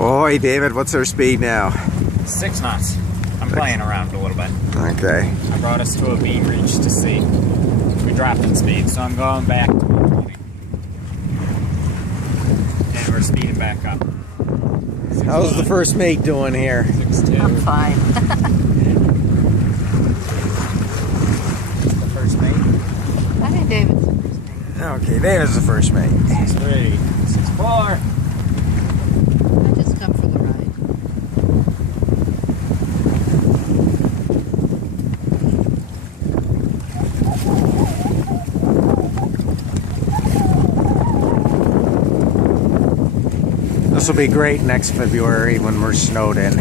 Oi, David, what's our speed now? 6 knots. I'm playing around a little bit. Okay. I brought us to a beam reach to see. We dropped in speed, so I'm going back to 120. And we're speeding back up. How's the first mate doing here? 6'2". I'm fine. The first mate. I think David's the first mate. Okay, David's the first mate. 6'3", 6'4". I just come for the ride. This will be great next February when we're snowed in.